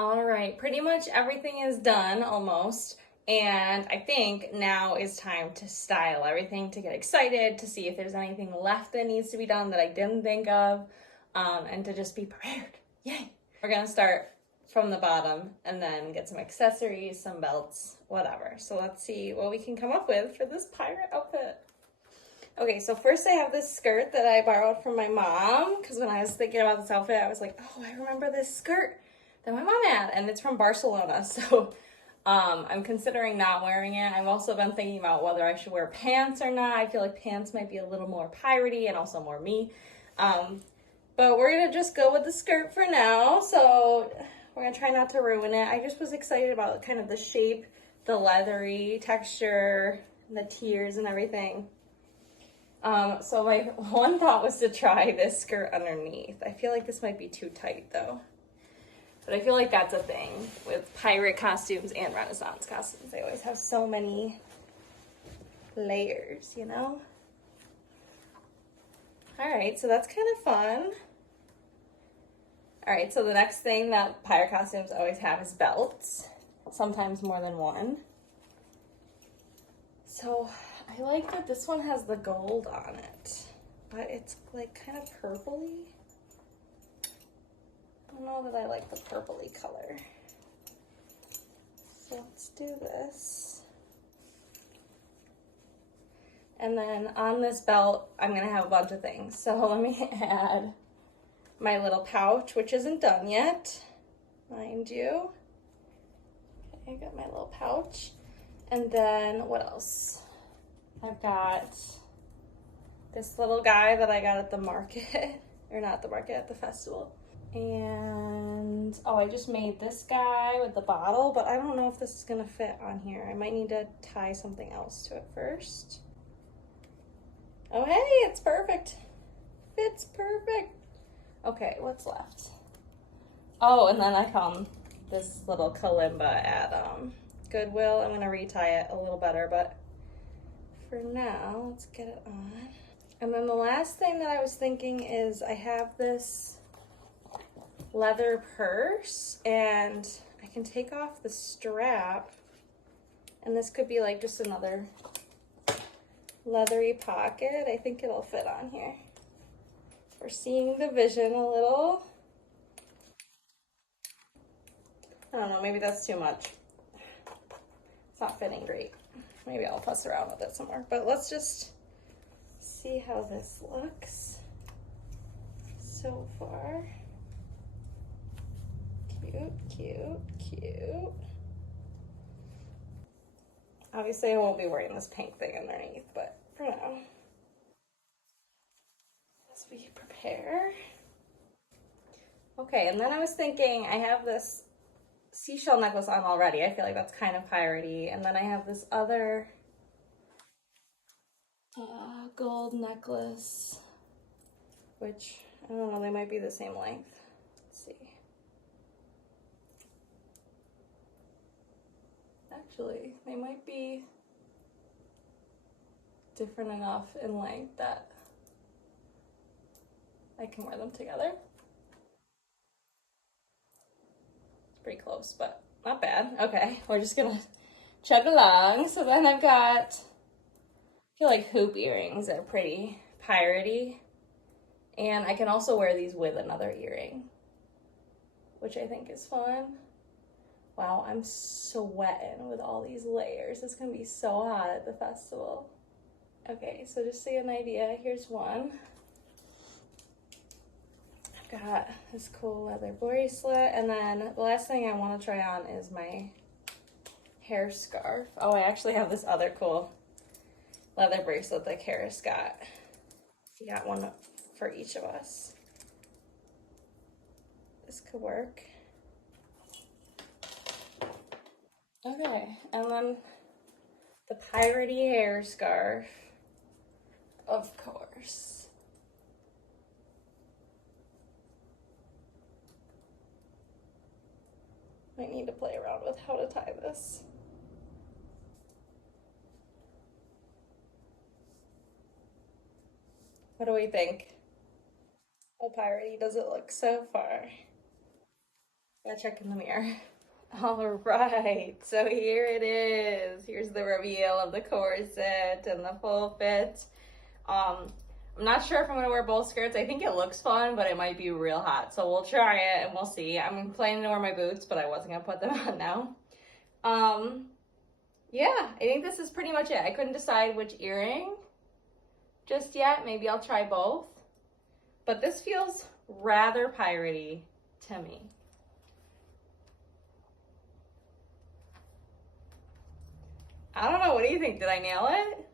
All right, pretty much everything is done almost. And I think now is time to style everything, to get excited, to see if there's anything left that needs to be done that I didn't think of, and to just be prepared. Yay! We're gonna start from the bottom and then get some accessories, some belts, whatever. So let's see what we can come up with for this pirate outfit. Okay, so first I have this skirt that I borrowed from my mom, because when I was thinking about this outfit, I was like, oh, I remember this skirt that my mom had, and it's from Barcelona. So I'm considering not wearing it. I've also been thinking about whether I should wear pants or not. I feel like pants might be a little more piratey and also more me. But we're gonna just go with the skirt for now. So we're gonna try not to ruin it. I just was excited about kind of the shape, the leathery texture, the tiers and everything. So my one thought was to try this skirt underneath. I feel like this might be too tight though. But I feel like that's a thing with pirate costumes and Renaissance costumes. They always have so many layers, you know? All right, so that's kind of fun. All right, so the next thing that pirate costumes always have is belts, sometimes more than one. So I like that this one has the gold on it, but it's like kind of purpley. I don't know that I like the purpley color. So let's do this. And then on this belt, I'm gonna have a bunch of things. So let me add my little pouch, which isn't done yet, mind you. Okay, I got my little pouch. And then what else? I've got this little guy that I got at the market, or not at the market, at the festival. And, oh, I just made this guy with the bottle, but I don't know if this is gonna fit on here. I might need to tie something else to it first. Oh, hey, it's perfect. Fits perfect. Okay, what's left? Oh, and then I found this little kalimba at Goodwill. I'm gonna retie it a little better, but for now, let's get it on. And then the last thing that I was thinking is I have this leather purse and I can take off the strap, and this could be like just another leathery pocket. I think it'll fit on here. We're seeing the vision a little. I don't know, maybe that's too much. It's not fitting great. Maybe I'll fuss around with it some more, but let's just see how this looks so far. Cute, cute, cute. Obviously I won't be wearing this pink thing underneath, but for now, as we prepare. Okay, and then I was thinking I have this seashell necklace on already. I feel like that's kind of piratey. And then I have this other gold necklace, which I don't know, they might be the same length. Let's see. Actually, they might be different enough in length that I can wear them together. Pretty close, but not bad. Okay, we're just gonna chug along. So then I've got, I feel like hoop earrings are pretty piratey. And I can also wear these with another earring, which I think is fun. Wow, I'm sweating with all these layers. It's gonna be so hot at the festival. Okay, so just to get an idea, here's one. Got this cool leather bracelet, and then the last thing I want to try on is my hair scarf. Oh, I actually have this other cool leather bracelet that Karis got. She got one for each of us. This could work. Okay, and then the piratey hair scarf, of course. I need to play around with how to tie this. What do we think? How piratey does it look so far? Gotta check in the mirror. All right, so here it is. Here's the reveal of the corset and the full fit. I'm not sure if I'm gonna wear both skirts. I think it looks fun, but it might be real hot. So we'll try it and we'll see. I'm planning to wear my boots, but I wasn't gonna put them on now. Yeah, I think this is pretty much it. I couldn't decide which earring just yet. Maybe I'll try both. But this feels rather piratey to me. I don't know, what do you think? Did I nail it?